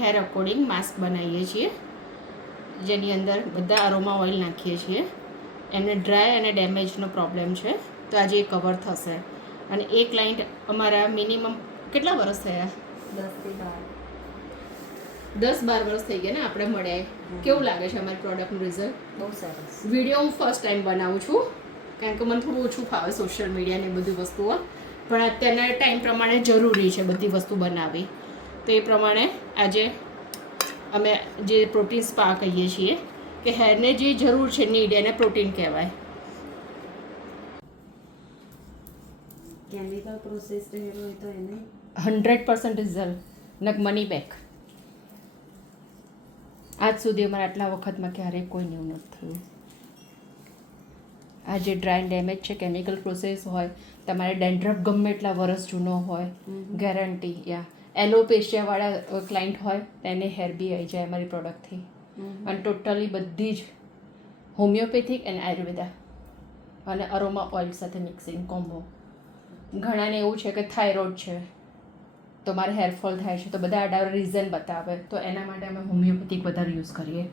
Hair according mask બનાવીએ છીએ, જેની અંદર બધા અરોમા ઓઇલ નાખીએ છીએ. એમને ડ્રાય અને ડેમેજનો પ્રોબ્લેમ છે, તો આજે એ કવર થશે. અને એ ક્લાયન્ટ અમારા મિનિમમ કેટલા વર્ષ થયા? 10-12 વર્ષ થઈ ગયા ને આપણે મળ્યા. કેવું લાગે છે અમારી પ્રોડક્ટનું રિઝલ્ટ? બહુ સરસ. વિડીયો હું ફર્સ્ટ ટાઈમ બનાવું છું, કારણ કે મને થોડું ઓછું ફાવે સોશિયલ મીડિયા ને બધી વસ્તુઓ, પણ અત્યારના ટાઈમ પ્રમાણે જરૂરી છે બધી વસ્તુ બનાવવી. તો એ પ્રમાણે આજે અમે જે પ્રોટીન સ્પા કહીએ છીએ કે હેરને જે જરૂર છે, નીડ, એને પ્રોટીન કહેવાય. કેમિકલ પ્રોસેસ હેર હોય તો એને 100% રિઝલ્ટ, નક મની બેક. આજ સુધી અમારા આટલા વખતમાં ક્યારેય કોઈ એવું નથી થયું. આ જે ડ્રાય ડેમેજ છે, કેમિકલ પ્રોસેસ હોય, તમારે ડેન્ડ્રફ ગમે એટલા વર્ષ જૂનો હોય, ગેરંટી. એલોપેશિયાવાળા ક્લાયન્ટ હોય તેને હેર બી આવી જાય અમારી પ્રોડક્ટથી. અને ટોટલી બધી જ હોમિયોપેથિક અને આયુર્વેદા અને અરોમા ઓઇલ સાથે મિક્સિંગ કોમ્બો. ઘણાને એવું છે કે થાઇરોઇડ છે, તો મારે હેરફોલ થાય છે, તો બધા આડા રીઝન બતાવે, તો એના માટે અમે હોમિયોપેથિક વધારે યુઝ કરીએ.